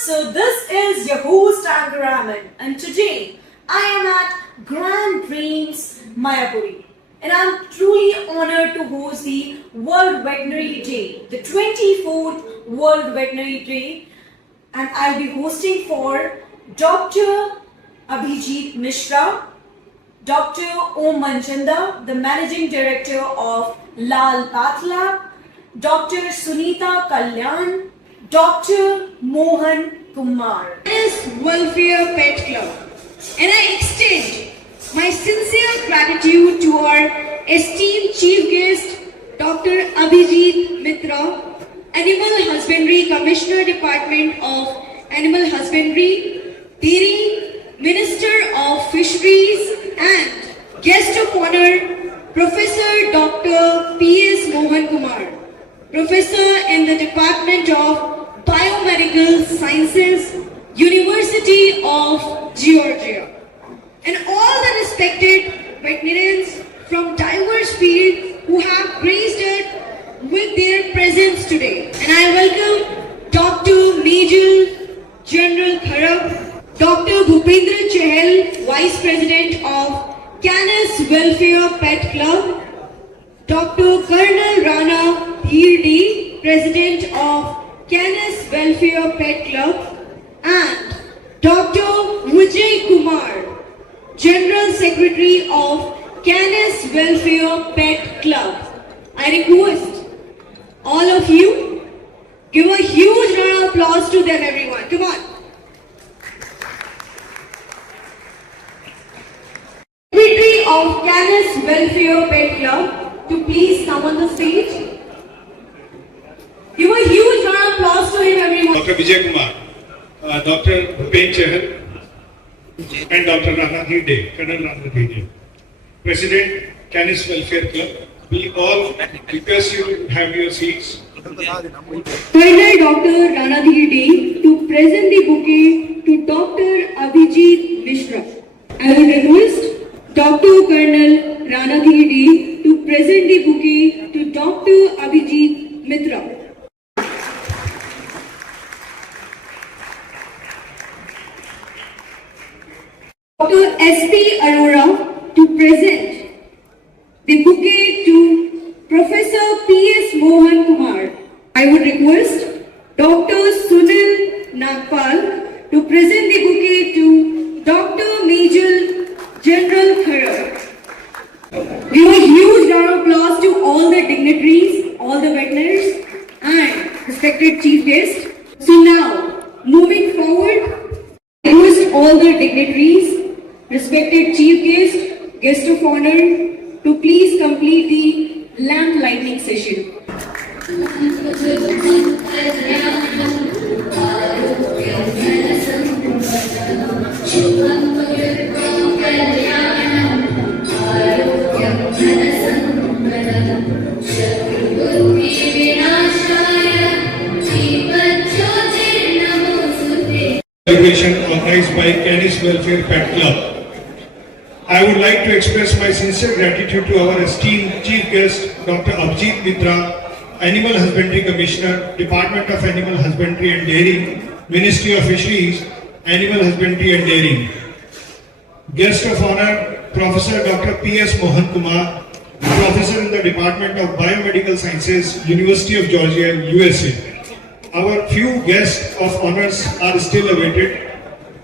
So this is your host Anchor Raman, and today I am at Grand Dreams Mayapuri, and I'm truly honored to host the World Veterinary Day, the 24th World Veterinary Day, and I'll be hosting for Dr. Abhijit Mishra, Dr. Om Manchanda, the Managing Director of Lal Path Lab, Dr. Sunita Kalyan, Dr. Mohan Kumar. Canis Welfare Pet Club, and I extend my sincere gratitude to our esteemed chief guest, Dr. Abhijit Mitra, Animal Husbandry Commissioner, Department of Animal Husbandry, Dairy, Minister of Fisheries, and guest of honor, Professor Dr. P.S. Mohan Kumar, Professor in the Department of Biomedical Sciences, University of Georgia, and all the respected veterinarians from diverse fields who have graced it with their presence today. And I welcome Dr. Major General Kharab, Dr. Bhupendra Chahal, Vice President of Canis Welfare Pet Club, Dr. Colonel Rana Dhirdi, President of Canis Welfare Pet Club, and Dr. Vijay Kumar, General Secretary of Canis Welfare Pet Club. I request all of you give a huge round of applause to them, everyone. Come on. Secretary of Canis Welfare Pet Club to please come on the stage. Give a huge round of applause to him, everyone. Dr. Vijay Kumar, Dr. Bhupendra Chahal, and Dr. Rana Dhirdi, Colonel Rana Dhirdi, President, Canis Welfare Club. We all request you to have your seats. Colonel Dr. Rana Dhirdi to present the bouquet to Dr. Abhijit Mishra. I will request Dr. Colonel Rana Dhirdi to present the bouquet to Dr. Abhijit Mitra. Dr. S.P. Arora to present the bouquet to Professor P.S. Mohan Kumar. I would request Dr. Sunil Nagpal to present the bouquet to Dr. Major General Kharab. Give a huge round of applause to all the dignitaries, all the veterinarians, and respected chief guests. So now, moving forward, I request all the dignitaries, respected chief guest, guest of honor, to please complete the lamp lighting session. Celebration organized by Canis Welfare Pet Club. I would like to express my sincere gratitude to our esteemed chief guest, Dr. Abhijit Mitra, Animal Husbandry Commissioner, Department of Animal Husbandry and Dairy, Ministry of Fisheries, Animal Husbandry and Dairy. Guest of honor, Professor Dr. P.S. Mohan Kumar, Professor in the Department of Biomedical Sciences, University of Georgia, USA. Our few guests of honors are still awaited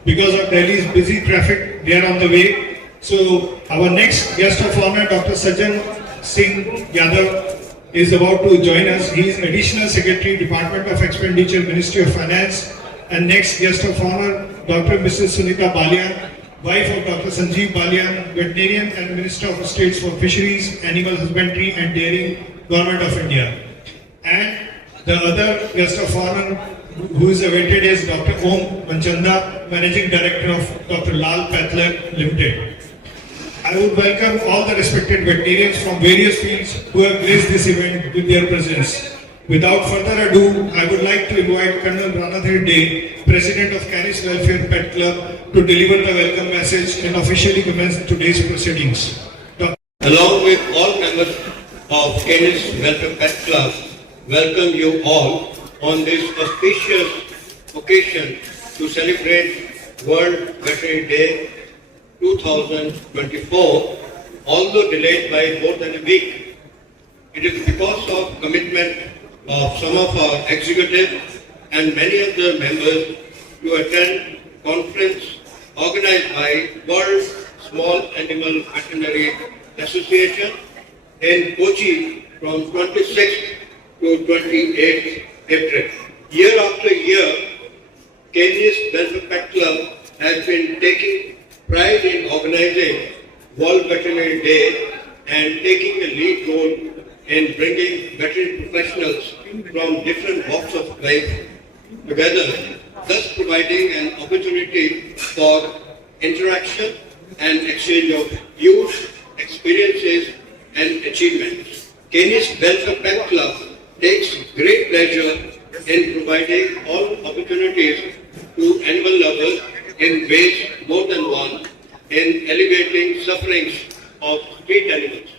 because of Delhi's busy traffic. They are on the way. So our next guest of honor, Dr. Sajjan Singh Yadav, is about to join us. He is Additional Secretary, Department of Expenditure, Ministry of Finance. And next guest of honor, Dr. Mrs. Sunita Balyan, wife of Dr. Sanjeev Balyan, veterinarian and Minister of States for Fisheries, Animal Husbandry and Dairy, Government of India. And the other guest of honor who is awaited is Dr. Om Manchanda, Managing Director of Dr. Lal Path Lab Limited. I would welcome all the respected veterinarians from various fields who have graced this event with their presence. Without further ado, I would like to invite Colonel Rana Dhirdi, President of Canis Welfare Pet Club, to deliver the welcome message and officially commence today's proceedings. Along with all members of Canis Welfare Pet Club, welcome you all on this auspicious occasion to celebrate World Veterinary Day 2024, although delayed by more than a week. It is because of commitment of some of our executive and many of the members to attend conference organized by World Small Animal Veterinary Association in Kochi from 26th to 28th April. Year after year, Canis Welfare Pet Club has been taking pride in organizing World Veterinary Day and taking a lead role in bringing veterinary professionals from different walks of life together, thus providing an opportunity for interaction and exchange of views, experiences and achievements. Canis Welfare Pet Club takes great pleasure in providing all opportunities to animal lovers in ways more than one in alleviating sufferings of street animals.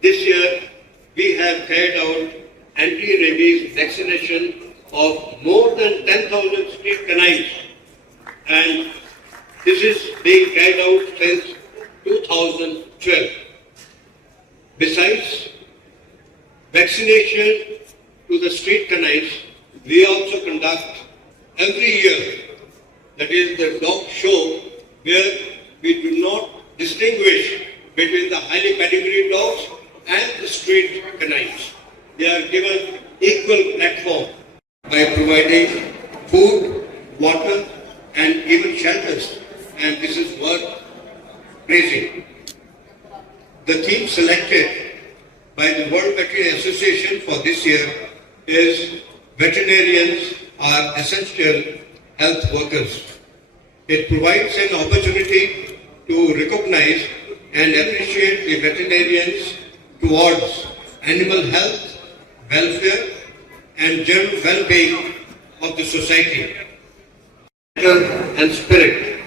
This year, we have carried out anti-rabies vaccination of more than 10,000 street canines, and this is being carried out since 2012. Besides vaccination to the street canines, we also conduct every year, that is the dog show, where we do not distinguish between the highly pedigreed dogs and the street canines. They are given equal platform by providing food, water and even shelters, and this is worth praising. The theme selected by the World Veterinary Association for this year is Veterinarians are Essential Health Workers. It provides an opportunity to recognize and appreciate the veterinarians towards animal health, welfare and general well-being of the society. And spirit.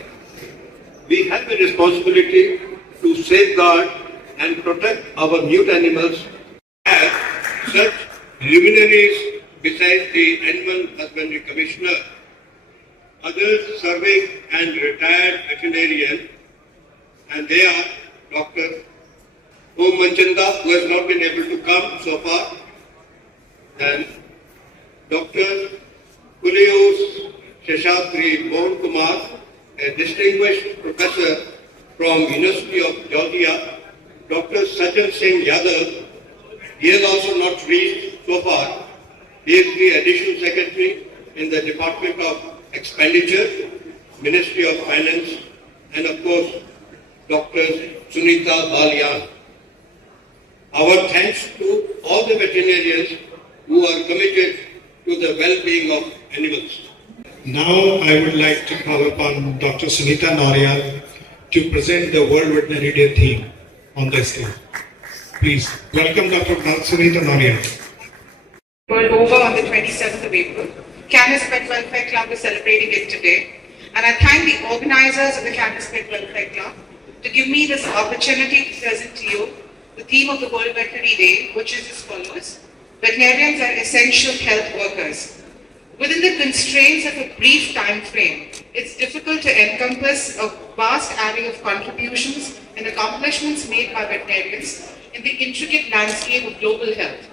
We have a responsibility to safeguard and protect our mute animals as such luminaries besides the Animal Husbandry Commissioner, others serving and retired veterinarian, and they are Dr. Om Manchanda, who has not been able to come so far, and Dr. Kulius Sheshadri Mohan Kumar, a distinguished professor from University of Georgia, Dr. Sajjan Singh Yadav. He has also not reached so far. He is the Additional Secretary in the Department of Expenditure, Ministry of Finance, and of course, Dr. Sunita Balyan. Our thanks to all the veterinarians who are committed to the well-being of animals. Now I would like to call upon Dr. Sunita Naurial to present the World Veterinary Day theme on the stage. Please welcome Dr. Sunita Naurial. World over on the 27th of April. Canis Pet Welfare Club is celebrating it today. And I thank the organizers of the Canis Pet Welfare Club to give me this opportunity to present to you the theme of the World Veterinary Day, which is as follows: veterinarians are essential health workers. Within the constraints of a brief time frame, it's difficult to encompass a vast array of contributions and accomplishments made by veterinarians in the intricate landscape of global health.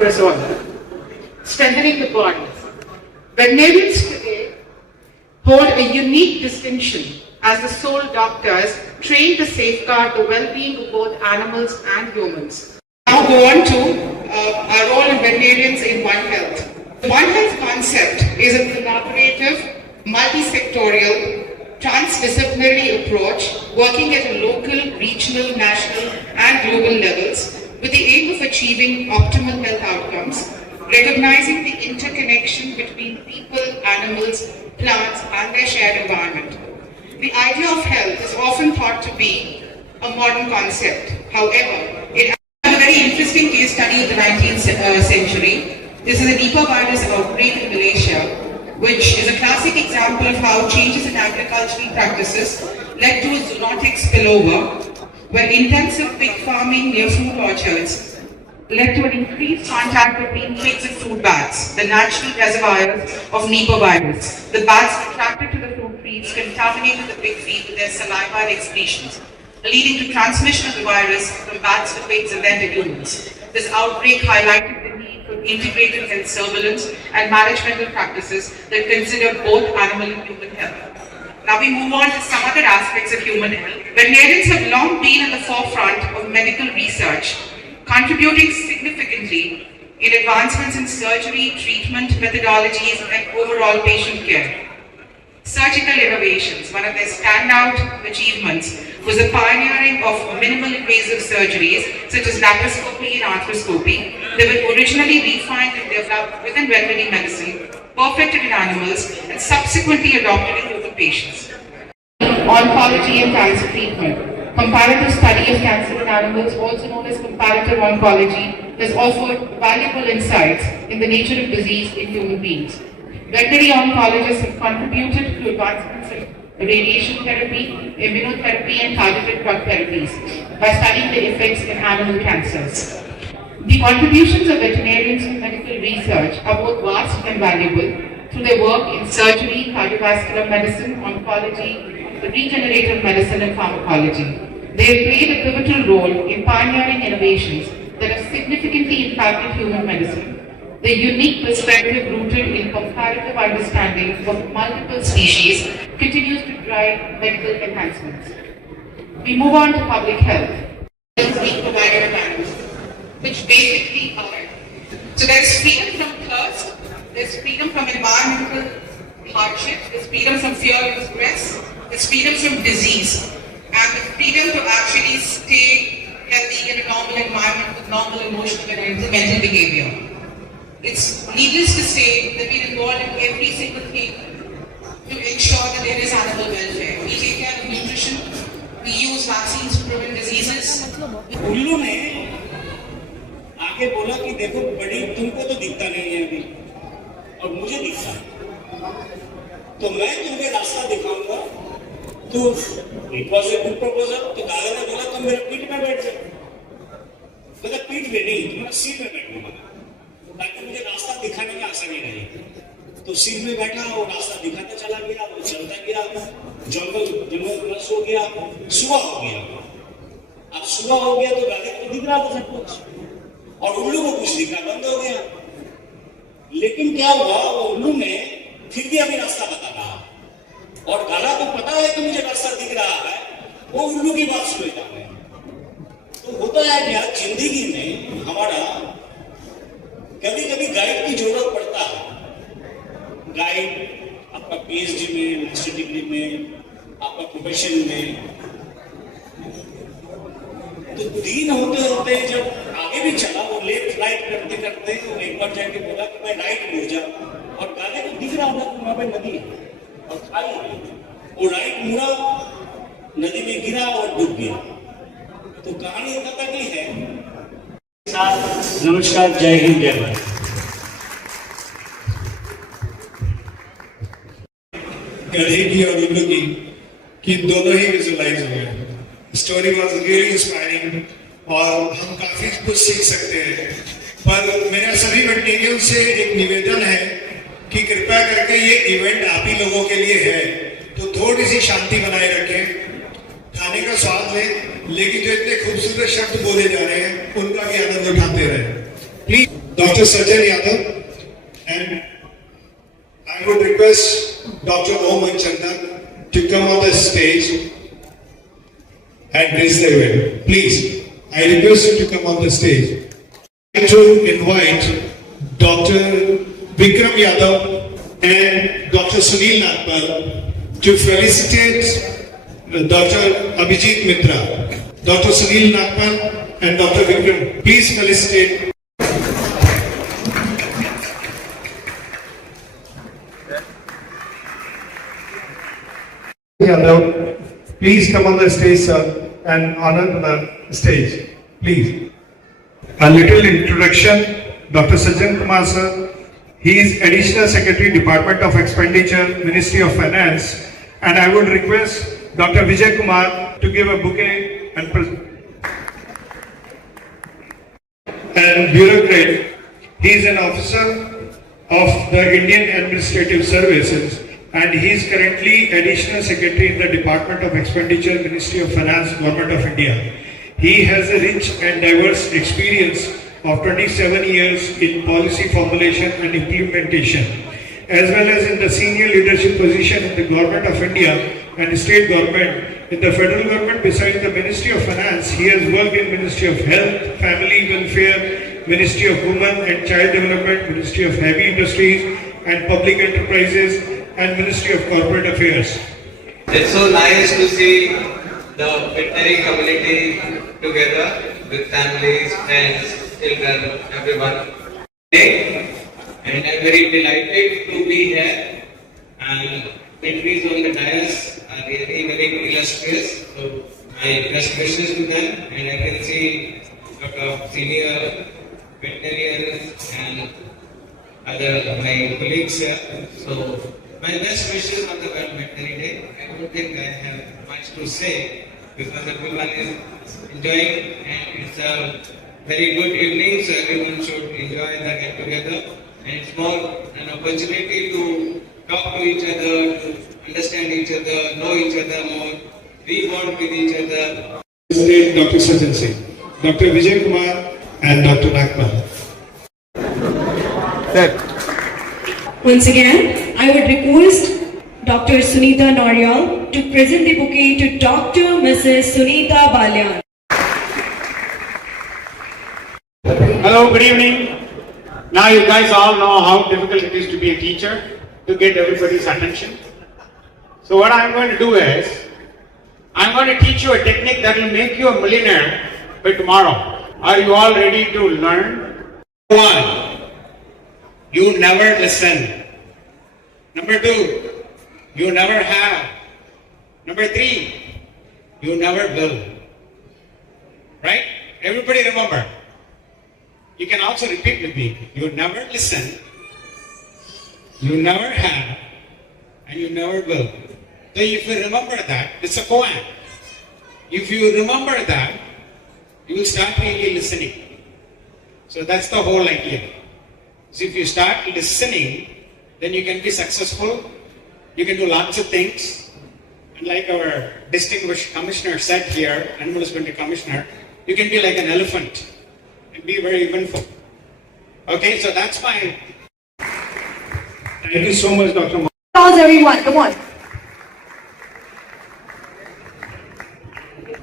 First of all, strengthening the bond. Veterinarians today hold a unique distinction as the sole doctors trained to safeguard the well-being of both animals and humans. Now go on to our role in veterinarians in One Health. The One Health concept is a collaborative, multi-sectorial, transdisciplinary approach working at a local, regional, national and global levels with the aim of achieving optimal health outcomes, recognizing the interconnection between people, animals, plants and their shared environment. The idea of health is often thought to be a modern concept. However, it has a very interesting case study of the 19th century. This is a Nipah virus outbreak in Malaysia, which is a classic example of how changes in agricultural practices led to a zoonotic spillover, where intensive pig farming near fruit orchards led to an increased contact between pigs and fruit bats, the natural reservoirs of Nipah virus. The bats attracted to the fruit trees contaminated the pig feed with their saliva and excretions, leading to transmission of the virus from bats to pigs and then to humans. This outbreak highlighted the need for integrated health surveillance and managemental practices that consider both animal and human health. Now we move on to some other aspects of human health. Veterinarians have long been at the forefront of medical research, contributing significantly in advancements in surgery, treatment, methodologies, and overall patient care. Surgical innovations, one of their standout achievements, was the pioneering of minimal invasive surgeries such as laparoscopy and arthroscopy. They were originally refined and developed within veterinary medicine, perfected in animals, and subsequently adopted in human patients. Oncology and cancer treatment. Comparative study of cancer in animals, also known as comparative oncology, has offered valuable insights in the nature of disease in human beings. Veterinary oncologists have contributed to advancements in radiation therapy, immunotherapy, and targeted drug therapies by studying the effects in animal cancers. The contributions of veterinarians to medical research are both vast and valuable through their work in surgery, cardiovascular medicine, oncology, regenerative medicine, and pharmacology. They have played a pivotal role in pioneering innovations that have significantly impacted human medicine. Their unique perspective rooted in comparative understanding of multiple species continues to drive medical enhancements. We move on to public health. We provide our values, which basically are, so there's freedom from thirst, there's freedom from environmental hardship, there's freedom from fear and stress, there's freedom from disease, and the freedom to actually stay healthy in a normal environment with normal emotional and mental behavior. It's needless to say that we're involved in every single thing to ensure that there is animal welfare. We take care of nutrition, we use vaccines to prevent diseases. उल्लू ने आगे बोला कि देखो बड़ी तुमको तो दिखता नहीं है अभी और मुझे दिखता है तो मैं तुम्हें रास्ता दिखाऊंगा तो it was a good proposal तो दादा ने बोला तुम मेरे पीठ में बैठ जाओ मतलब पीठ पे नहीं तुम्हारे सिर में बैठूंगा ताकि मुझे रास्ता दिखाने में आसानी रहे तो सिर में बैठा और रास्ता दिखाता चला गया वो चलता गया जंगल जंगल प्लस हो गया सुबह हो गया अब सुबह हो गया तो राजा को दिख रहा था सब कुछ और उल्लू को कुछ दिखना बंद हो गया लेकिन क्या हुआ वो उल्लू ने फिर भी अभी रास्ता बता रहा और गाला को पता है कि मुझे रास्ता दिख रहा है वो उल्लू की बात सुन लेता है तो होता है क्या जिंदगी में हमारा कभी कभी गाइड की जरूरत पड़ता है गाइड आपका पीएचडी में मास्टर डिग्री में आपका प्रोफेशन में तो दिन होते होते जब आगे भी चला वो लेफ्ट राइट करते करते वो एक बार जाके बोला कि मैं राइट मुड़ जाऊं और गाने को दिख रहा था कि वहां पे नदी है और खाई वो राइट मुड़ा नदी में गिरा और डूब गया तो कहानी पता नहीं है नमस्कार जय हिंद जय भारत गधे की और उल्लू की दोनों ही विजुअलाइज हुए स्टोरी वॉज रियली इंस्पायरिंग और हम काफी कुछ सीख सकते हैं पर मेरा सभी वेटनेरियन से एक निवेदन है कि कृपया करके ये इवेंट आप ही लोगों के लिए है तो थोड़ी सी शांति बनाए रखें खाने का स्वाद लें लेकिन जो इतने खूबसूरत शब्द बोले जा रहे हैं उनका भी आनंद उठाते रहे please doctor Sajjan Yadav and I would request doctor Om Chandan to come on the stage and grace the event. Please, I request you to come on the stage. I like to invite Dr. Vikram Yadav and Dr. Sunil Nagpal to felicitate Dr. Abhijit Mitra. Dr. Sunil Nagpal and Dr. Vikram, please felicitate. Yadav, please come on the stage, sir, and honor the stage, please. A little introduction, Dr. Sajjan Kumar, sir. He is Additional Secretary, Department of Expenditure, Ministry of Finance, and I would request Dr. Vijay Kumar to give a bouquet and present. and bureaucrat. He is an officer of the Indian Administrative Services and he is currently Additional Secretary in the Department of Expenditure, Ministry of Finance, Government of India. He has a rich and diverse experience of 27 years in policy formulation and implementation, as well as in the senior leadership position in the Government of India and state government. In the federal government, besides the Ministry of Finance, he has worked in Ministry of Health, Family Welfare, Ministry of Women and Child Development, Ministry of Heavy Industries and Public Enterprises, and Ministry of Corporate Affairs. It's so nice to see the veterinary community together with families, friends, children, everyone. And I'm very delighted to be here. And veterinarians on the dais are really very illustrious. So my best wishes to them. And I can see a lot of senior veterinarians and other my colleagues here. So my best wishes on the World Veterinary Day. I don't think I have much to say because everyone is enjoying and it's a very good evening, so everyone should enjoy the get together. And it's more an opportunity to talk to each other, to understand each other, know each other more, be bond with each other. Dr. Sajjan Singh, Dr. Vijay Kumar and Dr. Nakmal. Once again, I would request Dr. Sunita Naryal to present the bouquet to Dr. Mrs. Sunita Balyan. Hello, good evening. Now you guys all know how difficult it is to be a teacher, to get everybody's attention. So what I'm going to do is, I'm going to teach you a technique that will make you a millionaire by tomorrow. Are you all ready to learn? 1. You never listen. Number 2, you never have. Number 3, you never will. Right? Everybody remember. You can also repeat with me. You never listen, you never have, and you never will. So if you remember that, it's a koan. If you remember that, you will start really listening. So that's the whole idea. So if you start listening, then you can be successful. You can do lots of things. And like our distinguished commissioner said here, Animal Husbandry Commissioner, you can be like an elephant and be very eventful. Okay, so that's my... Thank you so much, Dr. Applause everyone, come on.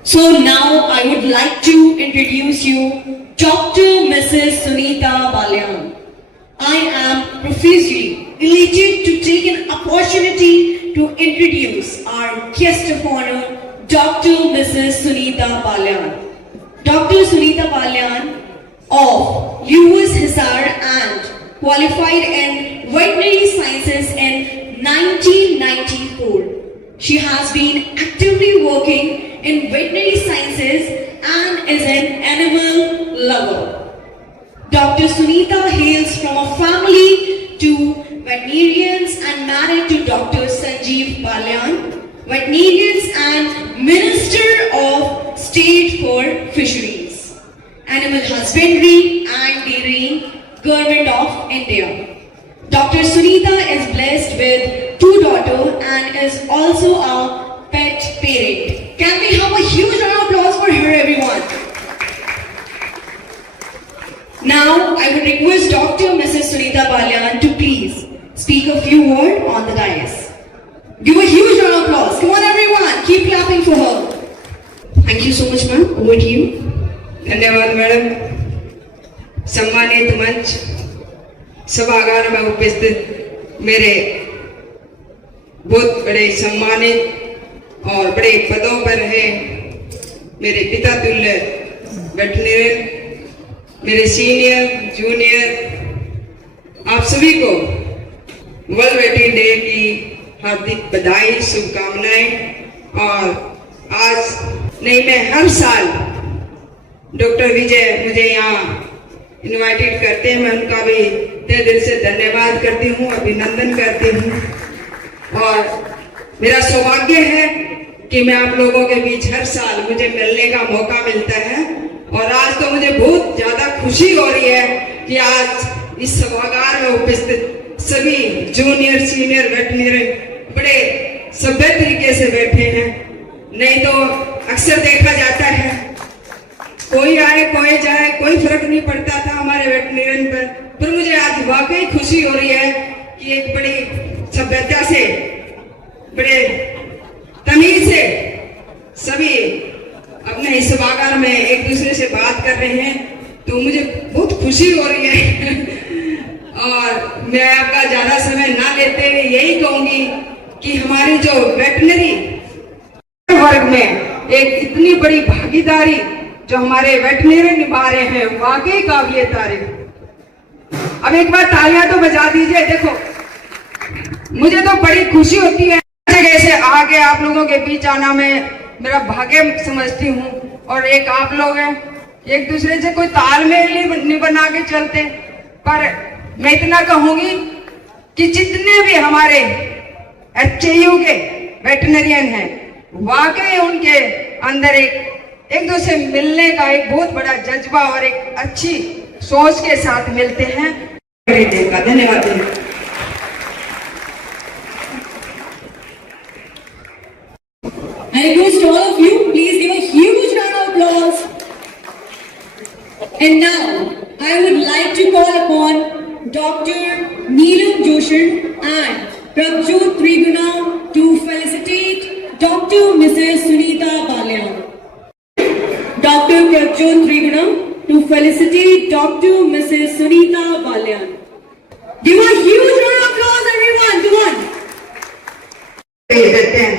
So now I would like to introduce you Dr. Mrs. Sunita Balyan. I am profusely elated to take an opportunity to introduce our guest of honor, Dr. Mrs. Sunita Balyan. Dr. Sunita Balyan of Lewis Hisar and qualified in veterinary sciences in 1994. She has been actively working in veterinary sciences and is an animal lover. Dr. Sunita hails from a family to veterinarians and married to Dr. Sanjeev Balyan, veterinarians and Minister of State for Fisheries, Animal Husbandry and Dairying, Government of India. Dr. Sunita is blessed with 2 daughters and is also a pet parent. Can we have a huge round of applause for her, everyone? Now, I would request Dr. Mrs. Sunita Balyan to please speak a few words on the dais. Give a huge round of applause. Come on, everyone. Keep clapping for her. Thank you so much, ma'am. Over to you. धन्यवाद madam. सम्मानित मंच, सभागार में उपस्थित मेरे बहुत बड़े सम्मानित और बड़े पदों पर हैं मेरे पिता तुल्य वेटरनरी, मेरे सीनियर जूनियर, आप सभी को वर्ल्ड वेटरनरी डे की हार्दिक बधाई, शुभकामनाएं। और आज नहीं, मैं हर साल डॉक्टर विजय मुझे यहाँ इनवाइटेड करते हैं, मैं उनका भी तहे दिल से धन्यवाद करती हूँ, अभिनंदन करती हूँ। और मेरा सौभाग्य है कि मैं आप लोगों के बीच हर साल मुझे मिलने का मौका मिलता है और आज तो मुझे बहुत ज्यादा खुशी हो रही है कि आज इस सभागार में उपस्थित सभी जूनियर सीनियर वेटरनरी बड़े सभ्य तरीके से बैठे हैं। नहीं तो अक्सर देखा जाता है कोई आए कोई जाए कोई फर्क नहीं पड़ता था हमारे वेटरनरियन पर मुझे आज वाकई खुशी हो रही है कि एक बड़ी सभ्यता से बड़े तमीज से सभी अपने इस सभागार में एक दूसरे से बात कर रहे हैं, तो मुझे बहुत खुशी हो रही है। और मैं आपका ज्यादा समय ना लेते हुए यही कहूंगी कि हमारी जो वेटनरी वर्ग में एक इतनी बड़ी भागीदारी जो हमारे वेटनरी निभा रहे हैं, वाकई काबिले तारीफ। अब एक बार तालियां तो बजा दीजिए। देखो, मुझे तो बड़ी खुशी होती है जगह से आगे आप लोगों के बीच आना, मैं मेरा भाग्य समझती हूँ। और एक आप लोग हैं, एक दूसरे से कोई तालमेल नहीं बना के चलते, पर मैं इतना कहूंगी कि जितने भी हमारे HAU के वेटनरियन हैं, वाकई उनके अंदर एक दूसरे मिलने का एक बहुत बड़ा जज्बा और एक अच्छी सोच के साथ मिलते हैं। धन्यवाद। And it goes to all of you. Please give a huge round of applause. And now, I would like to call upon Dr. Neelam Joshi and Prabjot Triguna to felicitate Dr. Mrs. Sunita Balyan. Dr. Prabjot Triguna to felicitate Dr. Mrs. Sunita Balyan. Give a huge round of applause, everyone. Come on. देते हैं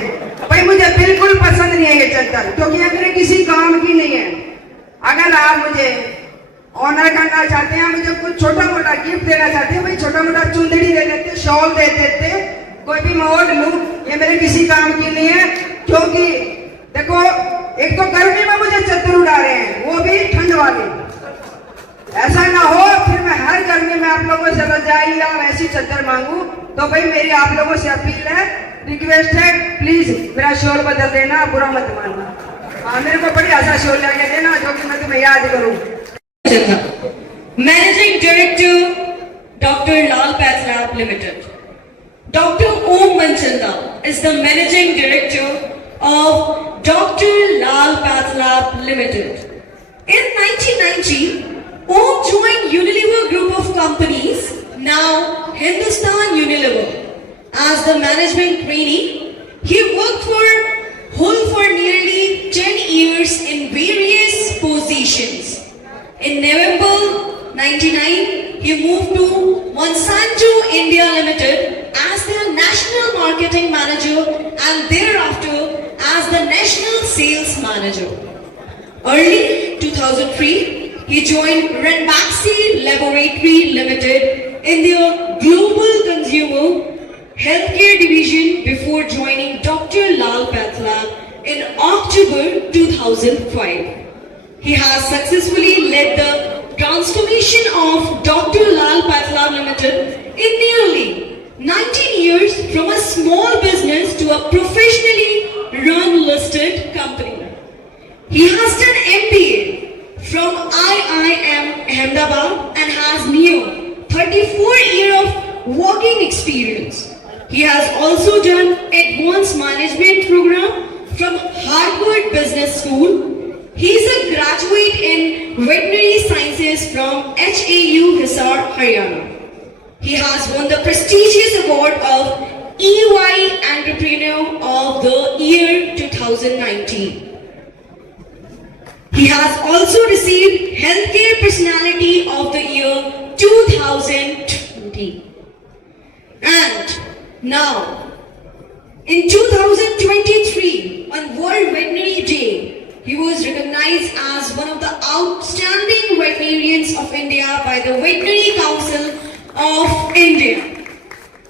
भाई, मुझे बिल्कुल पसंद नहीं है ये चद्दर, क्योंकि ये मेरे किसी काम की नहीं है। अगर आप मुझे ऑनर करना चाहते हैं, मुझे कुछ छोटा मोटा गिफ्ट देना चाहते हैं, भाई छोटा मोटा चुंदड़ी दे देते, शॉल दे देते, कोई भी मोड़ लूं, ये मेरे किसी काम की नहीं है। क्योंकि देखो, एक तो गर्मी में मुझे चद्दर उड़ा रहे हैं, वो भी ठंड वाली। ऐसा ना हो फिर मैं हर गर्मी में आप लोगों से रजाई या वैसी चद्दर मांगू। तो भाई मेरी आप लोगों से अपील है, रिक्वेस्ट है, प्लीज मेरा शोल बदल देना, बुरा मत मानना। हाँ, मेरे को बड़ी आशा शोल लगे देना जो कि मैं तुम्हें याद करूँ। Managing Director, Dr. Lal Path Limited. Dr. Om Manchanda is the Managing Director of Dr. Lal Path Limited. In 1990, Om joined Unilever Group of Companies, now Hindustan Unilever, as the management trainee. He worked for nearly 10 years in various positions. In November 99, he moved to Monsanto India Limited as their national marketing manager and thereafter as the national sales manager. Early 2003, he joined Ranbaxy Laboratory Limited in their global consumer healthcare division before joining Dr. Lal Path in October 2005. He has successfully led the transformation of Dr. Lal Path Limited in nearly 19 years from a small business to a professionally run listed company. He has done MBA from IIM Ahmedabad and has near 34 years of working experience. He has also done advanced management program from Harvard Business School. He is a graduate in veterinary sciences from HAU Hisar, Haryana. He has won the prestigious award of EY Entrepreneur of the Year 2019. He has also received Healthcare Personality of the Year 2020. And now, in 2023, on World Veterinary Day, he was recognized as one of the outstanding veterinarians of India by the Veterinary Council of India.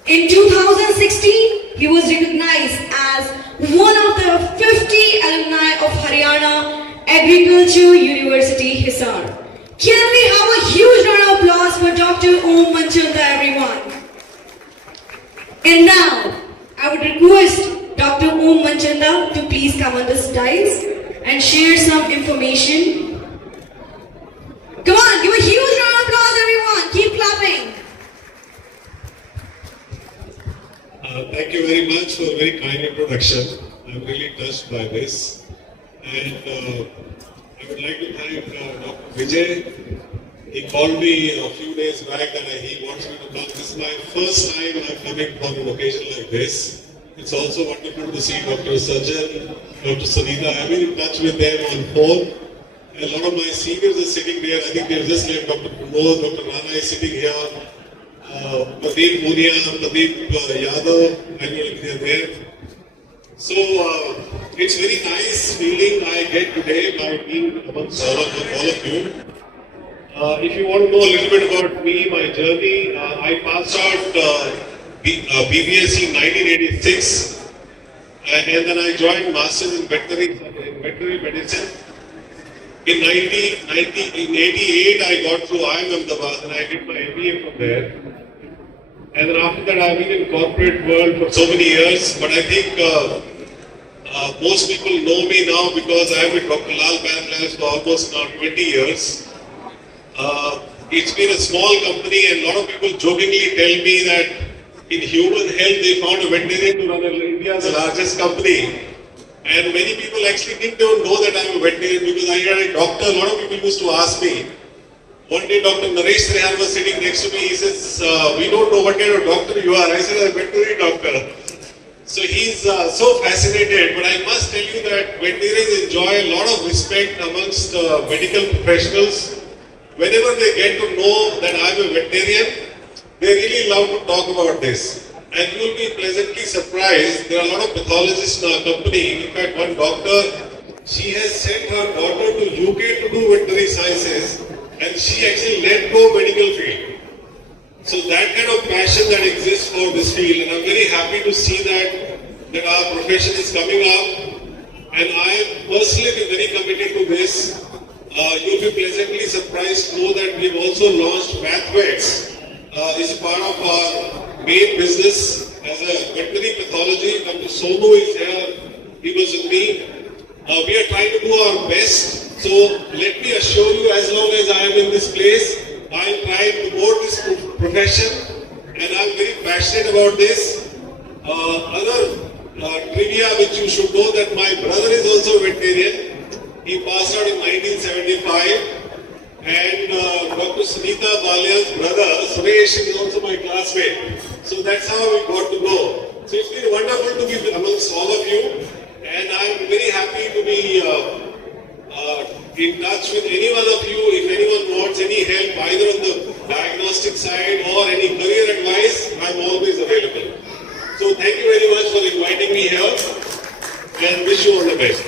In 2016, he was recognized as one of the 50 alumni of Haryana Agriculture University, Hisar. Can we have a huge round of applause for Dr. Om Manchanda, everyone? And now, I would request Dr. Om Manchanda to please come on the dais and share some information Thank you very much for a very kind introduction. I'm really touched by this. And I would like to thank Dr. Vijay. He called me a few days back that he wants me to come. This is my first time I'm coming for an occasion like this. It's also wonderful to see Dr. Sajjan, Dr. Sunita. I've been in touch with them on phone. And a lot of my seniors are sitting there. I think they've just left. Dr. Pramod, Dr. Rana is sitting here. Pradeep Munia, Pradeep Yadav, I know if they're there. So it's very nice feeling I get today by being amongst all of you. If you want to know a little bit about me, my journey, I passed out BBSc in 1986, and then I joined Masters in Veterinary Medicine. In 1988, I got through IIM Ahmedabad and I did my MBA from there. And then after that, I've been in corporate world for so many years. But I think most people know me now because I've been Dr. Lal PathLabs for almost now 20 years. It's been a small company and a lot of people jokingly tell me that in human health they found a veterinarian to run India's largest company. And many people actually didn't even know that I'm a veterinarian because I had a doctor. A lot of people used to ask me. One day Dr. Naresh Trehan was sitting next to me. He says, we don't know what kind of doctor you are. I said, I'm a veterinary doctor. So he's so fascinated. But I must tell you that veterinarians enjoy a lot of respect amongst medical professionals. Whenever they get to know that I'm a veterinarian, they really love to talk about this. And you'll be pleasantly surprised. There are a lot of pathologists in our company. In fact, one doctor, she has sent her daughter to UK to do veterinary sciences, and she actually let go medical field. So that kind of passion that exists for this field, and I'm very happy to see that our profession is coming up. And I am personally very committed to this. You'll be pleasantly surprised to know that we have also launched PathVets. It's part of our main business as a veterinary pathology. Dr. Sonu is here. He was with me. We are trying to do our best. So let me assure you, as long as I am in this place, I am trying to promote this profession, and I am very passionate about this. Other trivia which you should know that my brother is also a veterinarian. He passed out in 1975. And Dr. Sunita Balia's brother, Suresh, is also my classmate. So that's how we got to know. So it's been wonderful to be amongst all of you. And I'm very happy to be in touch with any one of you. If anyone wants any help, either on the diagnostic side or any career advice, I'm always available. So thank you very much for inviting me here and wish you all the best.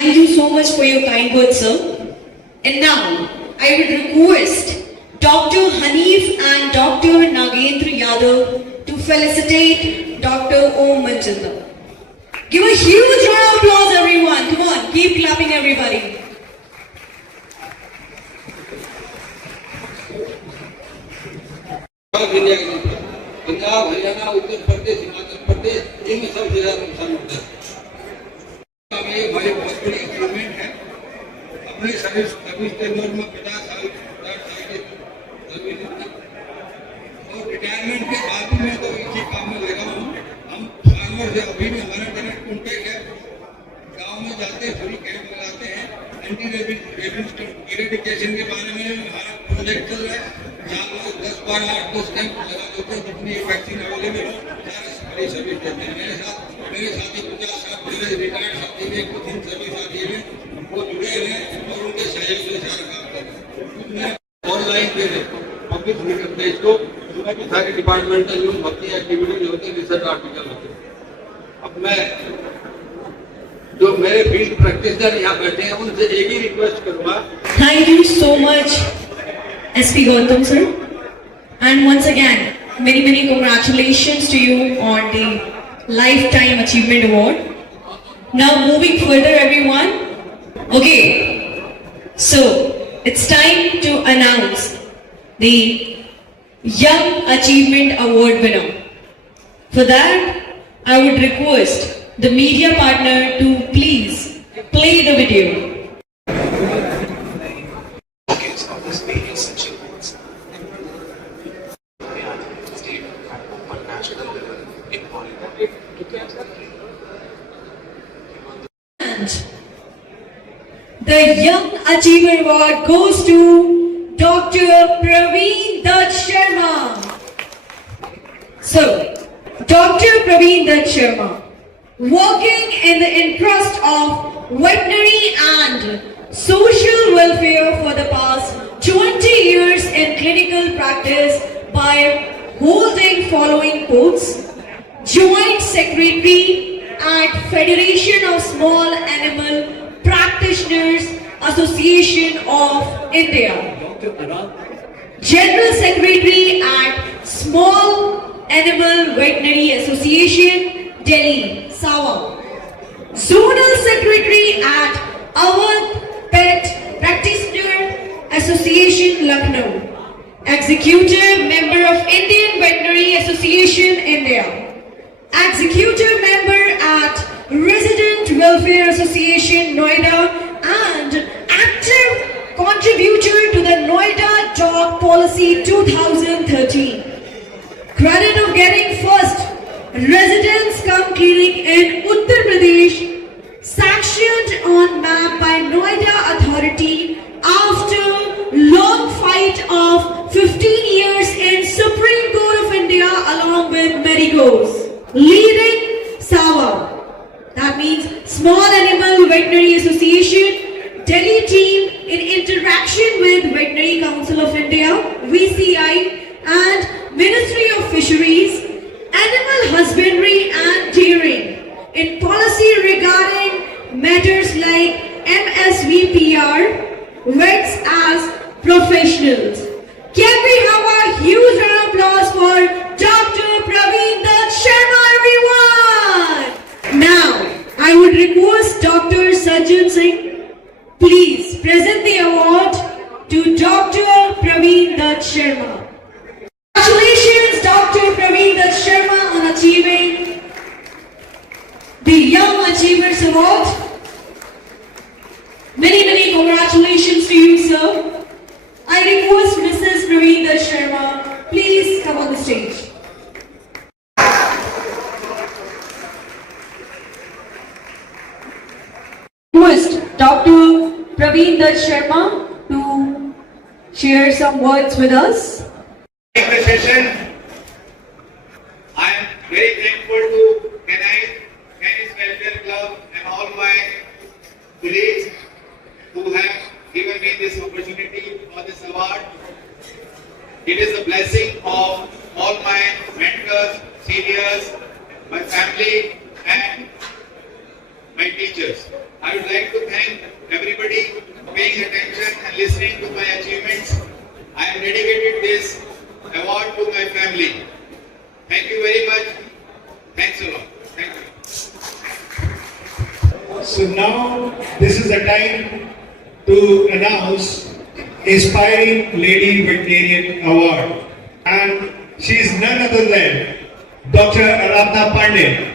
Thank you so much for your kind words, sir. And now, I would request Dr. Hanif and Dr. Nagendra Yadav to felicitate Dr. Om Manjunda. Give a huge round of applause, everyone. Come on, keep clapping, everybody. Punjab, Haryana, Uttar Pradesh, Himachal Pradesh, इनमें सबसे ज्यादा नुकसान होता है। ये हमारी बहुत बड़ी अचीवमेंट है। अपनी सर्विस के दौर में 50 साल की सर्विस और रिटायरमेंट के बाद भी मैं तो इसी काम में लगा हूँ। हम फार्मर से अभी भी हमारा डायरेक्ट कॉन्टेक्ट है। गाँव में जाते हैं, फ्री कैंप लगाते हैं, एंटी रेबीज इरेडिकेशन के बारे में हमारा प्रोजेक्ट चल रहा है। 10-12 8-10 कैंप लगा देते हैं, जितनी वैक्सीन अवेलेबल हो सारे फ्री सर्विस देते हैं। मेरे साथी 50 साल पहले रिटायर्ड साथी भी कुछ इन सभी साथी भी वो जुड़े हैं और उनके सहयोग से सारा काम करते हैं। ऑनलाइन दे रहे पब्लिक प्लेस को सारे डिपार्टमेंटल न्यूज होती है, एक्टिविटीज होती है, रिसर्च आर्टिकल होते हैं। अब मैं जो मेरे फील्ड प्रैक्टिशनर यहाँ बैठे हैं उनसे एक ही रिक्वेस्ट करूँगा। Thank you so much, SP Gautam sir. And once again, many congratulations to you on the Lifetime Achievement Award. Now moving further, everyone. Okay, so it's time to announce the Young Achievement Award winner. For that, I would request the media partner to please play the video. One national level in Bollywood. The Young Achiever Award goes to Dr. Praveen Dutt Sharma. So, Dr. Praveen Dutt Sharma, working in the interest of veterinary and social welfare for the past 20 years in clinical practice by holding following posts: Joint Secretary at Federation of Small Animal Practitioners Association of India, General Secretary at Small Animal Veterinary Association, Delhi, Sawa, Zonal Secretary at Awadh Pet Practitioner Association, Lucknow, Executive Member of Indian Veterinary Association, India, Executive Member at Resident Welfare Association, Noida, and active contributor to the Noida Dog Policy 2013. Credit of getting first residence cum clinic in Uttar Pradesh sanctioned on map by Noida Authority after long fight of 15 years in Supreme Court of India along with Merigos. Leading Sawa, that means Small Animal Veterinary Association, Delhi team in interaction with Veterinary Council of India, VCI, and Ministry of Fisheries, Animal Husbandry and Dairying in policy regarding matters like MSVPR, vets as professionals. Can we have a huge round of applause for Dr. Praveen Dutt Sharma, everyone? Now, I would request Dr. Sajjan Singh, please present the award to Dr. Praveen Dutt Sharma. Congratulations, Dr. Praveen Dutt Sharma, on achieving the Young Achievers Award. Many congratulations to you, sir. I request Mrs. Praveen Dutt Sharma, please come on the stage. Request Dr. Praveen Dutt Sharma to share some words with us. In the session, I am very thankful to Canis Welfare Club and all my colleagues who have given me this opportunity for this award. It is a blessing of all my mentors, seniors, my family and my teachers. I would like to thank everybody for paying attention and listening to my achievements. I have dedicated this award to my family. Thank you very much. Thanks a lot. Thank you. So now this is the time to announce Inspiring Lady Veterinarian Award, and she is none other than Dr. Aradhna Pandey.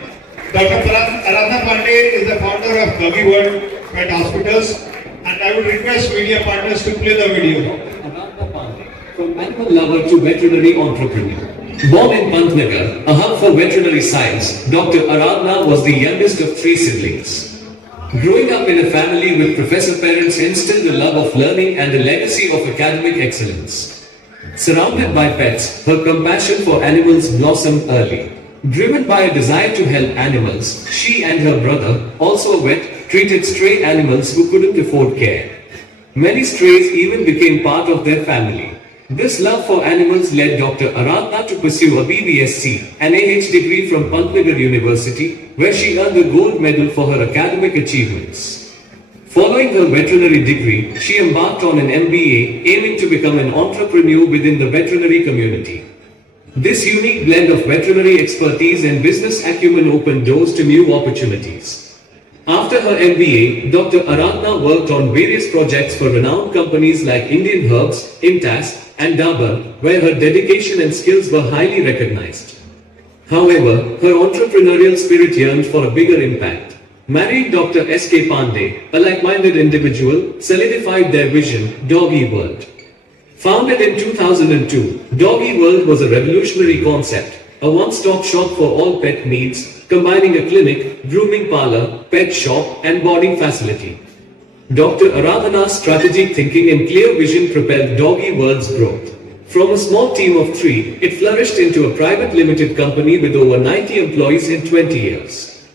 Dr. Aradhna Pandey is the founder of Doggy World Pet Hospitals, and I would request media partners to play the video. Aradhna Pandey, from animal lover to veterinary entrepreneur. Born in Pantnagar, a hub for veterinary science, Dr. Aradhna was the youngest of 3 siblings. Growing up in a family with professor parents instilled a love of learning and a legacy of academic excellence. Surrounded by pets, her compassion for animals blossomed early. Driven by a desire to help animals, she and her brother, also a vet, treated stray animals who couldn't afford care. Many strays even became part of their family. This love for animals led Dr. Aradhna to pursue a BBSc, an AH degree from Pantnagar University, where she earned a gold medal for her academic achievements. Following her veterinary degree, she embarked on an MBA, aiming to become an entrepreneur within the veterinary community. This unique blend of veterinary expertise and business acumen opened doors to new opportunities. After her MBA, Dr. Aradhna worked on various projects for renowned companies like Indian Herbs, Intas, and Dabur, where her dedication and skills were highly recognized. However, her entrepreneurial spirit yearned for a bigger impact. Marrying Dr. S.K. Pandey, a like-minded individual, solidified their vision, Doggy World. Founded in 2002, Doggy World was a revolutionary concept, a one-stop shop for all pet needs, combining a clinic, grooming parlor, pet shop, and boarding facility. Dr. Aradhana's strategic thinking and clear vision propelled Doggy World's growth. From a small team of 3, it flourished into a private limited company with over 90 employees in 20 years.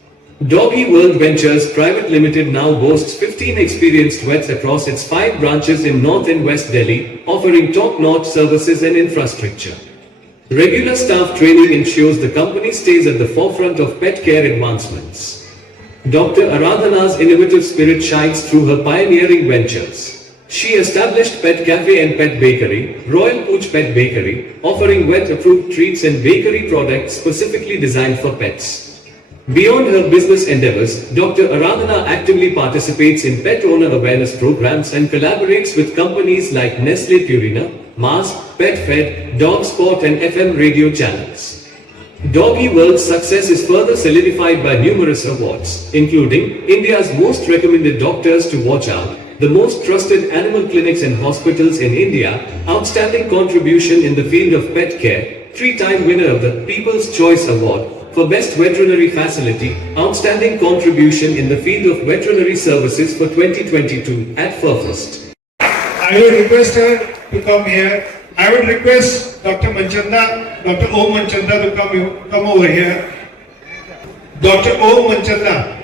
Doggy World Ventures Private Limited now boasts 15 experienced vets across its 5 branches in North and West Delhi, offering top-notch services and infrastructure. Regular staff training ensures the company stays at the forefront of pet care advancements. Dr. Aradhana's innovative spirit shines through her pioneering ventures. She established Pet Cafe and Pet Bakery, Royal Pooch Pet Bakery, offering vet-approved treats and bakery products specifically designed for pets. Beyond her business endeavors, Dr. Aradhana actively participates in pet owner awareness programs and collaborates with companies like Nestle Purina, Mars, Pet Fed, Dog Sport and FM radio channels. Doggy World's success is further solidified by numerous awards, including India's Most Recommended Doctors to Watch Out, the Most Trusted Animal Clinics and Hospitals in India, Outstanding Contribution in the Field of Pet Care, 3-time winner of the People's Choice Award for Best Veterinary Facility, Outstanding Contribution in the Field of Veterinary Services for 2022 at Furfest. I will request her to come here. I would request Dr. Manchanda, Dr. Om Manchanda to come over here. Dr. Om Manchanda.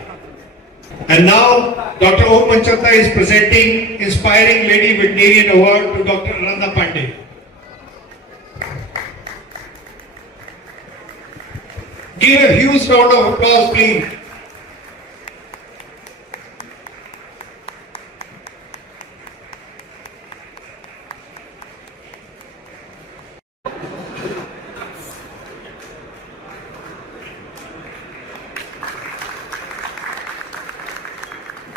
And now, Dr. Om Manchanda is presenting Inspiring Lady Veterinarian Award to Dr. Aradhana Pandey. Give a huge round of applause, please.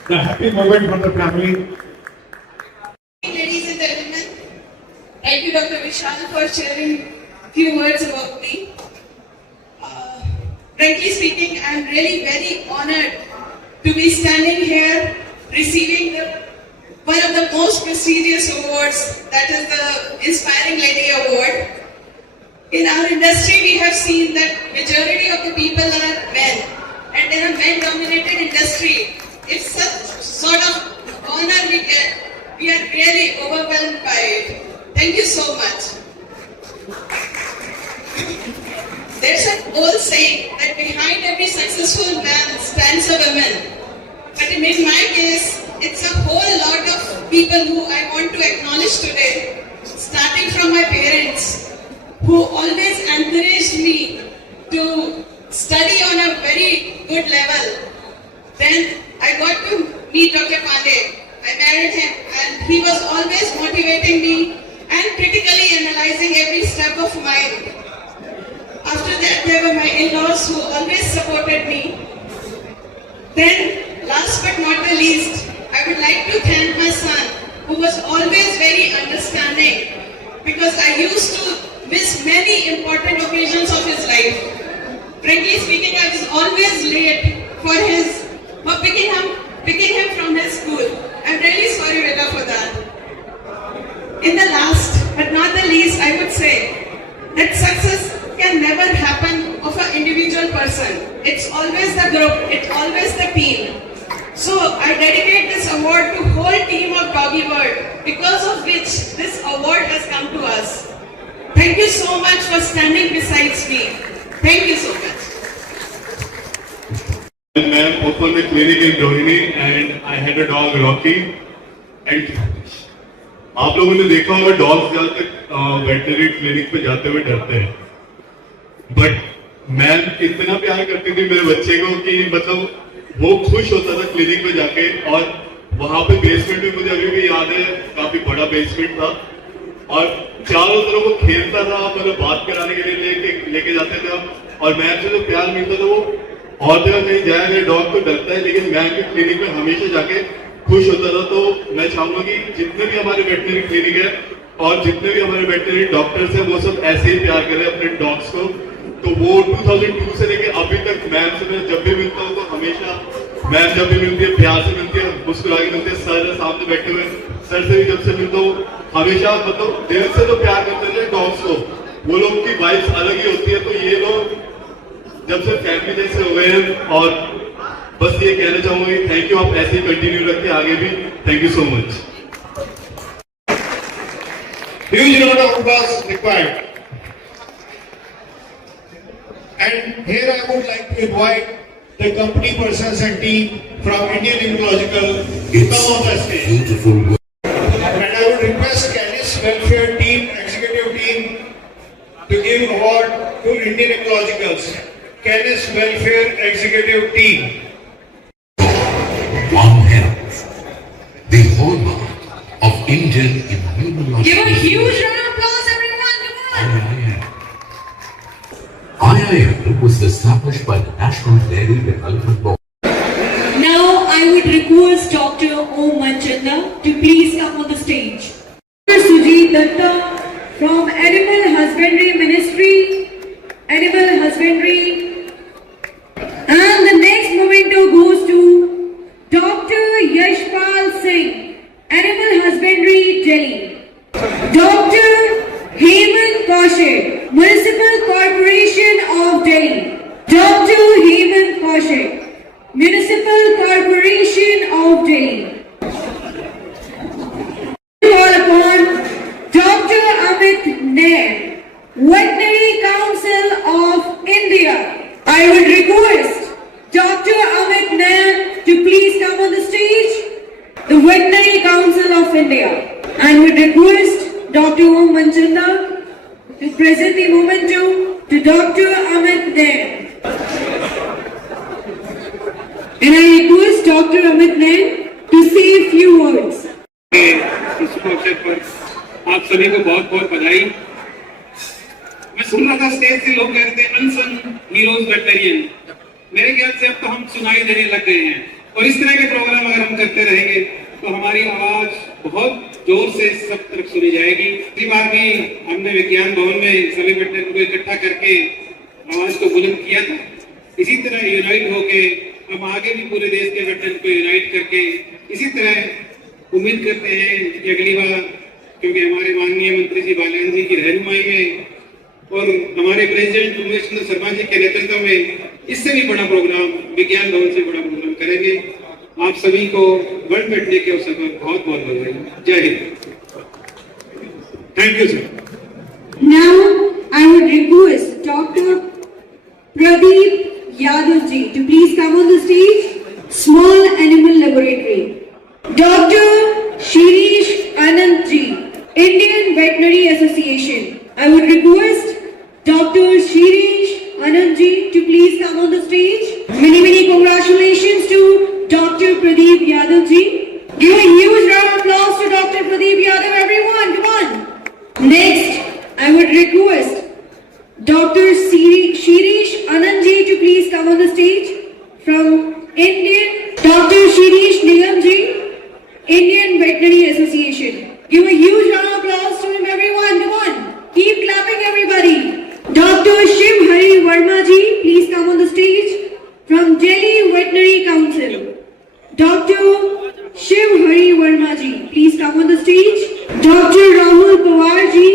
The happy moment for the family. Ladies and gentlemen, thank you Dr. Vishal for sharing a few words about me. Frankly speaking, I am really very honored to be standing here receiving one of the most prestigious awards, that is the Inspiring Lady Award. In our industry, we have seen that majority of the people are men, and in a men-dominated industry, if such sort of honor we get, we are really overwhelmed by it. Thank you so much. There's an old saying that behind every successful man stands a woman. But in my case, it's a whole lot of people who I want to acknowledge today, starting from my parents, who always encouraged me to study on a very good level. Then I got to meet Dr. Pandey. I married him and he was always motivating me and critically analyzing every step of mine. After that, there were my in-laws who always supported me. Then, last but not the least, I would like to thank my son, who was always very understanding, because I used to miss many important occasions of his life. Frankly speaking, I was always late for picking him from his school. I'm really sorry, Veda, for that. In the last but not the least, I would say that success can never happen of an individual person. It's always the group, it's always the team. So I dedicate this award to whole team of Doggy World, because of which this award has come to us. Thank you so much for standing beside me. Thank you so much. Ma'am opened a clinic in Rohini and I had a dog Rocky. And आप लोगों ने देखा होगा dogs ज्यादातर veterinary clinic पे जाते हुए डरते हैं, बट मैम इतना प्यार करती थी मेरे बच्चे को कि मतलब वो खुश होता था क्लिनिक में जाके। और वहां पे बेसमेंट में मुझे अभी भी याद है, काफी बड़ा बेसमेंट था और चारों तरफ वो खेलता था, मतलब बात कराने के लिए लेके जाते थे हम। और मैम से जो प्यार मिलता था वो और जगह कहीं जाया नहीं, डॉग तो डरता है लेकिन मैम के क्लिनिक में हमेशा जाके खुश होता था। तो मैं चाहूंगा कि जितने भी हमारे वेटनरी क्लिनिक है और जितने भी हमारे वेटनरी डॉक्टर्स हैं वो सब ऐसे ही प्यार करें अपने डॉग्स को। तो वो 2002 से लेके अभी तक मैम से मैं जब भी मिलता हूँ तो हमेशा मैम जब भी मिलती है प्यार से मिलती है, मुस्कुरा के मिलती है। सर सामने बैठे हुए, सर से भी जब से मिलता हूँ हमेशा मतलब दिल से तो प्यार करते थे डॉग्स को। वो लोग की वाइब्स अलग ही होती है। तो ये लोग जब से फैमिली जैसे हो गए हैं और बस ये कहना चाहूंगा कि थैंक यू, आप ऐसे ही कंटिन्यू रखें आगे भी। Thank you so much. Huge amount of applause required. And here I would like to invite the company persons and team from Indian Immunological to come on the stage. And I would request Canis Welfare Team, Executive Team to give award to Indian Immunologicals. Canis Welfare Executive Team. One Health, the hallmark of Indian immunology. Give a huge round of applause, everyone. Come on. IIL was established by the National Dairy Development Board. Now I would request Dr. Om Manchanda to please come on the stage. Dr. Sujit Datta from Animal Husbandry Ministry, Animal Husbandry. And the next memento goes to Dr. Yashpal Singh, Animal Husbandry, Delhi. Dr. Hemant Kaushik, Municipal Corporation of Delhi. Dr. Hemant Kaushik, Municipal Corporation of Delhi. Call upon Dr. Amit Nair, Veterinary Council of India. I would request Dr. Amit Nair to please come on the stage. The Veterinary Council of India. I would request Dr. Om Manchanda to present the memento to Dr. Amit Nair. And I request Dr. Amit Nair to say a few words. इस अवसर पर आप सभी को बहुत बहुत बधाई। मैं सुन रहा था स्टेज से लोग कह रहे थे अनसन हीरोज वेटरियन। मेरे ख्याल से अब तो हम सुनाई देने लग गए हैं, और इस तरह के प्रोग्राम अगर हम करते रहेंगे तो हमारी आवाज बहुत जोर से सब तरफ सुनी जाएगी। पिछली बार भी हमने विज्ञान भवन में सभी वेटरन को इकट्ठा करके आवाज को बुलंद किया था। इसी तरह यूनाइट होके हम आगे भी पूरे देश के वेटरन को यूनाइट करके इसी तरह उम्मीद करते हैं कि अगली बार, क्योंकि हमारे माननीय मंत्री जी बाल्यान जी की रहनुमाई में और हमारे प्रेसिडेंट उमेश चंद्र शर्मा जी के नेतृत्व में इससे भी बड़ा प्रोग्राम, विज्ञान भवन से बड़ा प्रोग्राम करेंगे। आप सभी को वर्ल्ड पेट डे के अवसर पर बहुत बहुत बधाई। जय Hind. Thank you sir. Now I would request Dr. Pradeep Yadav ji to please come on the stage. Small Animal Laboratory. Dr. Shirish Anand ji, Indian Veterinary Association. I would request Dr. Shirish Anand ji to please come on the stage. Many congratulations to Dr. Pradeep Yadav ji. Give a huge round of applause to Dr. Pradeep Yadav, everyone. Come on. Next, I would request Dr. Shirish Anand ji to please come on the stage from Indian. Dr. Shirish Nigam ji, Indian Veterinary Association. Give a huge round of applause to him, everyone. Come on. Keep clapping, everybody. Dr. Shiv Hari Verma ji, please come on the stage from Delhi Veterinary Council. Dr. Shiv Hari Verma ji, please come on the stage. Dr. Rahul Pawar ji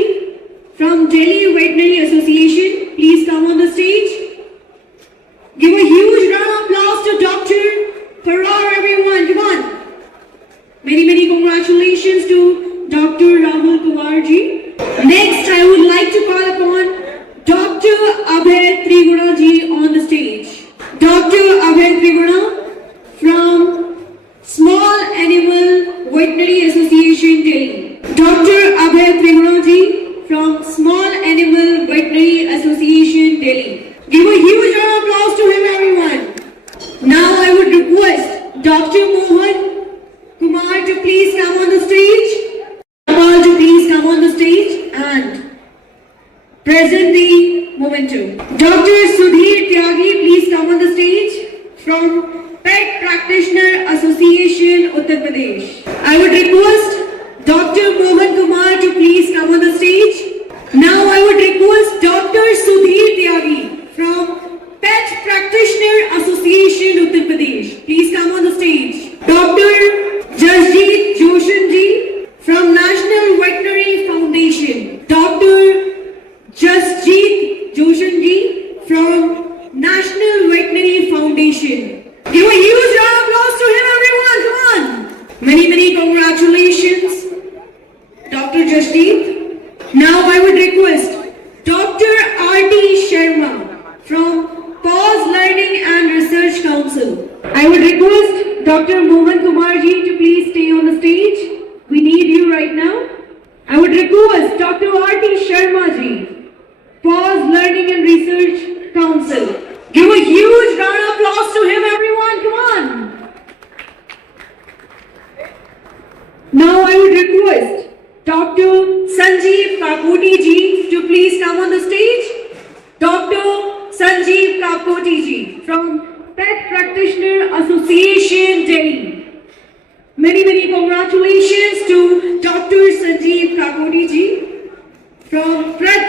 from Delhi Veterinary Association, please come on the stage. Give a huge round of applause to Dr. Parar, everyone. Come on. Many congratulations to Dr. Rahul Pawar ji. Next, I would like to call upon Dr. Abhay Triguna ji on the stage. Dr. Abhay Triguna from Small Animal Veterinary Association, Delhi. Dr. Abhay Triguna ji from Small Animal Veterinary Association, Delhi. Give a huge round of applause to him, everyone. Now I would request Dr. Mohan Kumar to please come on the stage. Kumar to please come on the stage and present the memento. Dr. Sudhir Tyagi, please come on the stage from Pet Practitioner Association, Uttar Pradesh. I would request Dr. Mohan Kumar to please come on the stage. Now I would request Dr. Sudhir Tyagi from Pet Practitioner Association, Uttar Pradesh. Please come on the stage. Dr. Jasjeet Joshan ji from National Veterinary Foundation. Dr. Jasjeet Joshan ji from National Veterinary Foundation. Give a huge Dr. Mohan Kumar ji to please stay on the stage. We need you right now. I would request Dr. R.T. Sharma ji, PAUSE Learning and Research Council. Give a huge round of applause to him, everyone. Come on. Now I would request Dr. Sanjeev Kapoti ji to please come on the stage. Dr. Sanjeev Kapoti ji from Pet Practitioner Association, Delhi. Many congratulations to Dr. Sanjeev Kapoti ji from Pet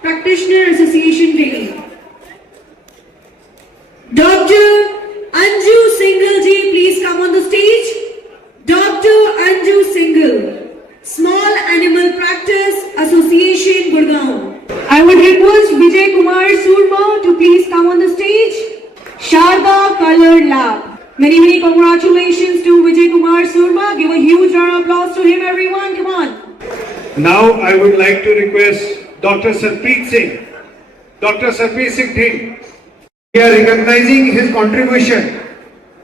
Practitioner Association, Delhi. Dr. Anju Singhal ji, please come on the stage. Dr. Anju Singhal, Small Animal Practice Association, Gurgaon. I would request Vijay Kumar Surma to please come on the stage. Sharda Color Lab. Many congratulations to Vijay Kumar Surma. Give a huge round of applause to him, everyone. Come on. Now I would like to request Dr. Sarpreet Singh. Dr. Sarpreet Singh, we are recognizing his contribution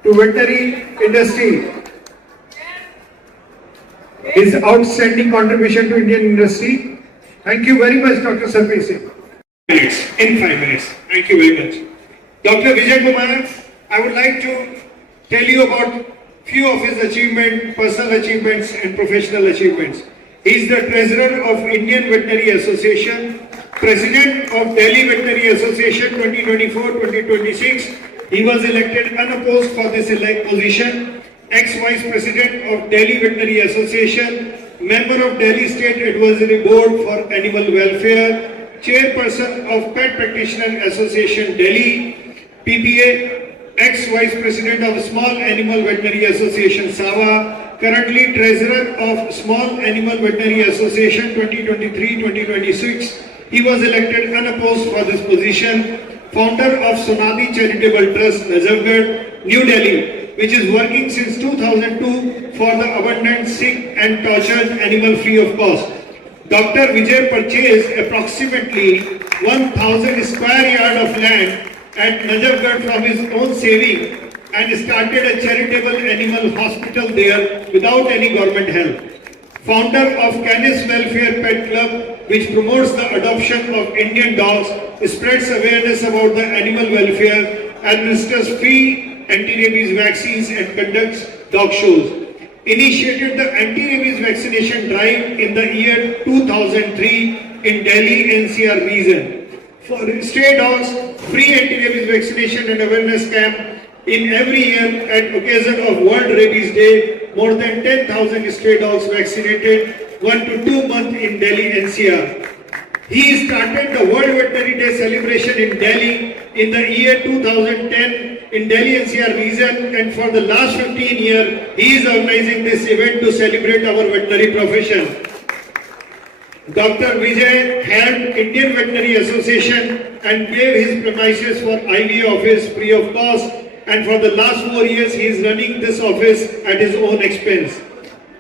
to veterinary industry. His outstanding contribution to Indian industry. Thank you very much, Dr. Sarpreet Singh. In 5 minutes. Thank you very much. Dr. Vijay Kumar, I would like to tell you about few of his achievements, personal achievements and professional achievements. He is the treasurer of Indian Veterinary Association, president of Delhi Veterinary Association 2024-2026. He was elected unopposed for this position. Ex-vice president of Delhi Veterinary Association, member of Delhi State Advisory Board for Animal Welfare, chairperson of Pet Practitioner Association Delhi, PPA, ex-vice president of Small Animal Veterinary Association Sawa, currently treasurer of Small Animal Veterinary Association 2023-2026. He was elected unopposed for this position. Founder of Sonadi Charitable Trust, Nazafgarh, New Delhi, which is working since 2002 for the abandoned, sick and tortured animal free of cost. Dr. Vijay purchased approximately 1,000 square yard of land at Nazafgarh from his own saving and started a charitable animal hospital there without any government help. Founder of Canis Welfare Pet Club, which promotes the adoption of Indian dogs, spreads awareness about the animal welfare, administers free anti-rabies vaccines and conducts dog shows. Initiated the anti-rabies vaccination drive in the year 2003 in Delhi NCR region. For stray dogs, free anti-rabies vaccination and awareness camp in every year at occasion of World Rabies Day. More than 10,000 stray dogs vaccinated 1 to 2 months in Delhi NCR. He started the World Veterinary Day celebration in Delhi in the year 2010 in Delhi NCR region, and for the last 15 years he is organizing this event to celebrate our veterinary profession. Dr. Vijay helped Indian Veterinary Association and gave his premises for IVA office free of cost, and for the last 4 years he is running this office at his own expense.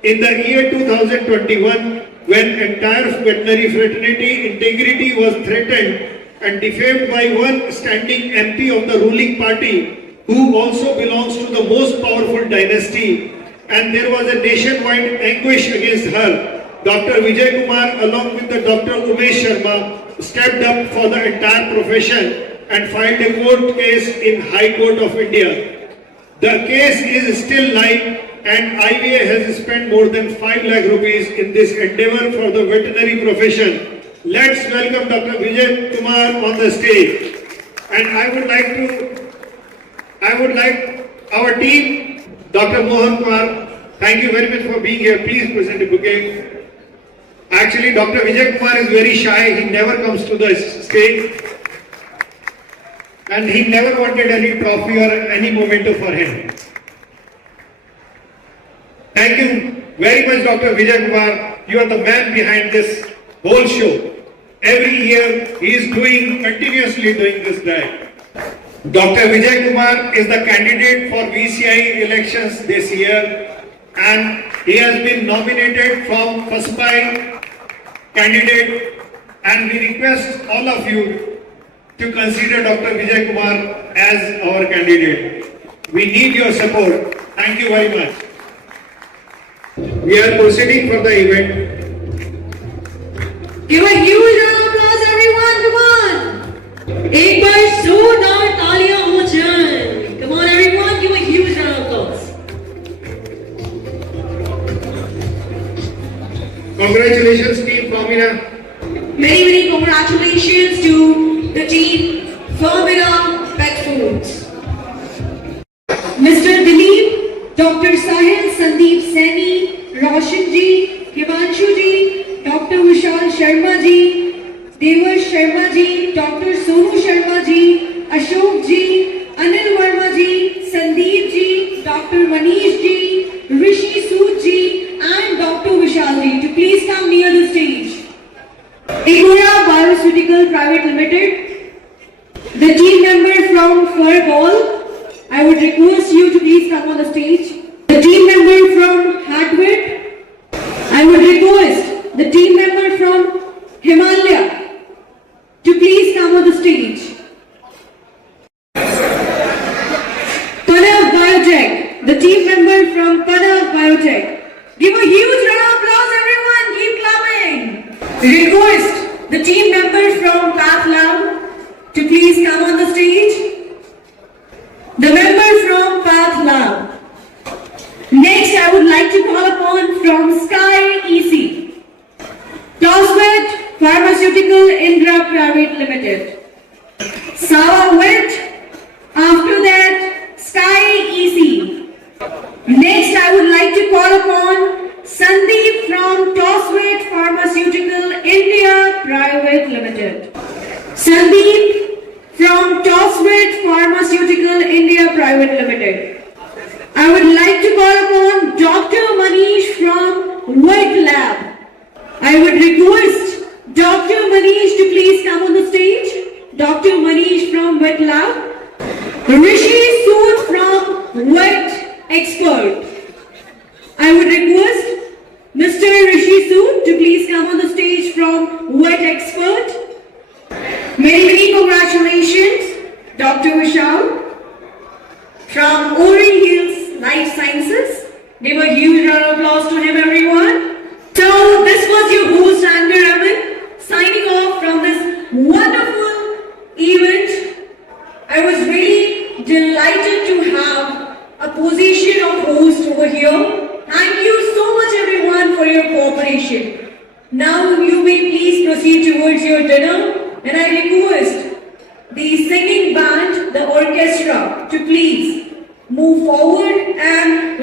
In the year 2021, when entire veterinary fraternity integrity was threatened and defamed by one standing MP of the ruling party, who also belongs to the most powerful dynasty, and there was a nationwide anguish against her, Dr. Vijay Kumar along with the Dr. Umesh Sharma stepped up for the entire profession and filed a court case in High Court of India. The case is still live, and IVA has spent more than 5 lakh rupees in this endeavor for the veterinary profession. Let's welcome Dr. Vijay Kumar on the stage. And I would like our team, Dr. Mohan Kumar, thank you very much for being here. Please present a bouquet. Actually, Dr. Vijay Kumar is very shy. He never comes to the stage. And he never wanted any trophy or any memento for him. Thank you very much, Dr. Vijay Kumar. You are the man behind this whole show. Every year he is continuously doing this drive. Dr. Vijay Kumar is the candidate for VCI elections this year, and he has been nominated from FSPI candidate, and we request all of you to consider Dr. Vijay Kumar as our candidate. We need your support. Thank you very much. We are proceeding for the event. Give a huge round of applause, everyone. Come on. एक बार जोरदार तालियां हो जाएं. Come on, everyone. Give a huge round of applause. Congratulations, team Famina. Many congratulations to the team Famina Pet Foods. Mr. Dilip, Dr. Sahil Sandeep Saini, Roshan ji, Himanshu ji, Dr. Vishal Sharma ji, Devash Sharma ji, Dr. Sonu Sharma ji, Ashok ji, Anil Verma ji, Sandeep ji, Dr. Manish ji, Rishi Sood ji, and Dr. Vishal ji to please come near the stage. Igora Bioceutical Private Limited, the team member from Furball, I would request you to please come on the stage. The team member from Hadwit, I would request the team member from Himalaya to please come on the stage. Panav Biotech, the team member from Panav Biotech. Give a huge round of applause, everyone. Keep clapping. Request the team member from PathLab to please come on the stage. The member from PathLab. Next, I would like to call upon from Sky EC, Toswet Pharmaceutical Indra Private Limited, Sawa Wet, after that Sky EC. Next, I would like to call upon Sandeep from Toswet Pharmaceutical India Private Limited. Sandeep from Toswet Pharmaceutical India Private Limited. I would like to call upon Dr. Manish from Wet Lab. I would request Dr. Manish to please come on the stage. Dr. Manish from Wet Lab. Rishi Sood from Wet Expert. I would request Mr. Rishi Sood to please come on the stage from Wet Expert. Many congratulations, Dr. Vishal from Ori Hills Life Sciences. Give a huge round of applause to him, everyone. So this was your host, Andrew Raman, signing off from this wonderful event. I was really delighted to have a position of host over here. Thank you so much, everyone, for your cooperation. Now you may please proceed towards your dinner. And I request the singing band, the orchestra, to please move forward and